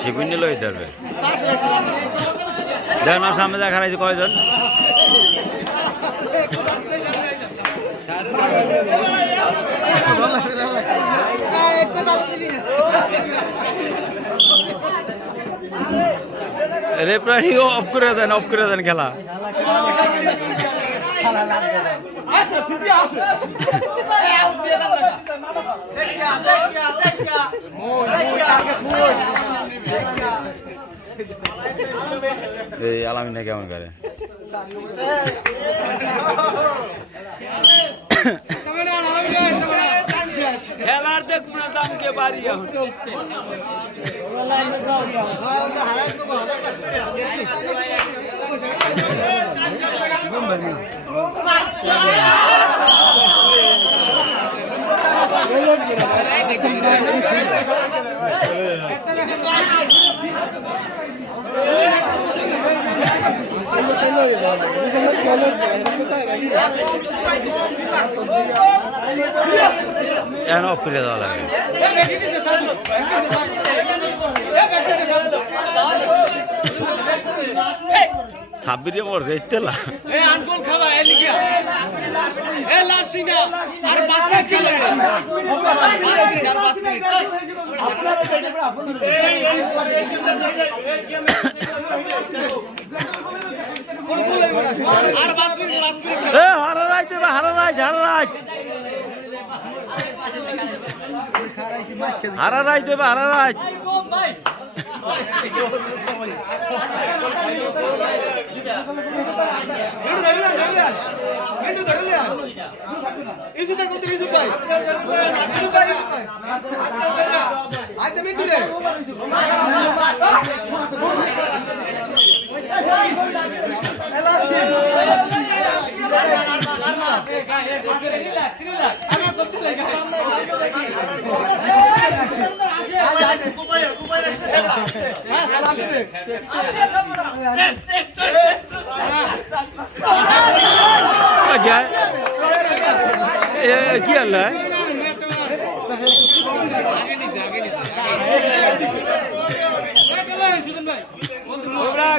shipping নিল ধরবে দেখেন ওর সামনে দেখা রাখছে কয়জন রেফারি অফ করে দেন খেলা আলামিনা কেমন করে খেলার দেখুন দাম কে বাড়ি এখন অফ করে দেওয়া লাগে সাব্বিরে মরছে ইত্তেলা হারা রাইত দেবে হারা রাইত কি আল্লাহ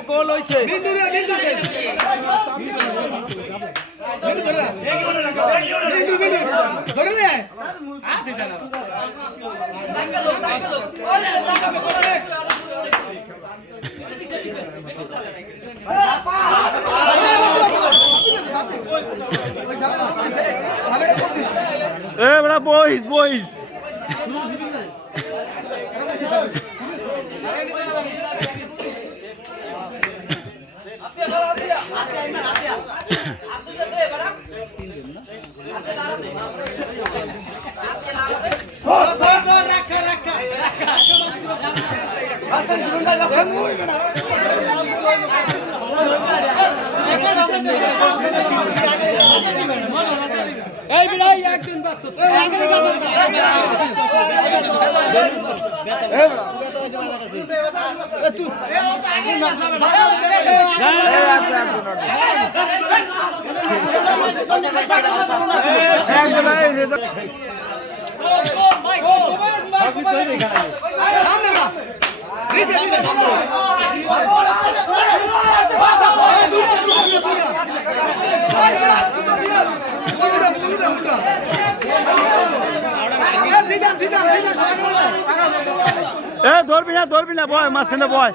গোল হয়েছে boys এই বিড়াই একদিন বাচ্চা ধরবি না বয় মাঝখানে বয়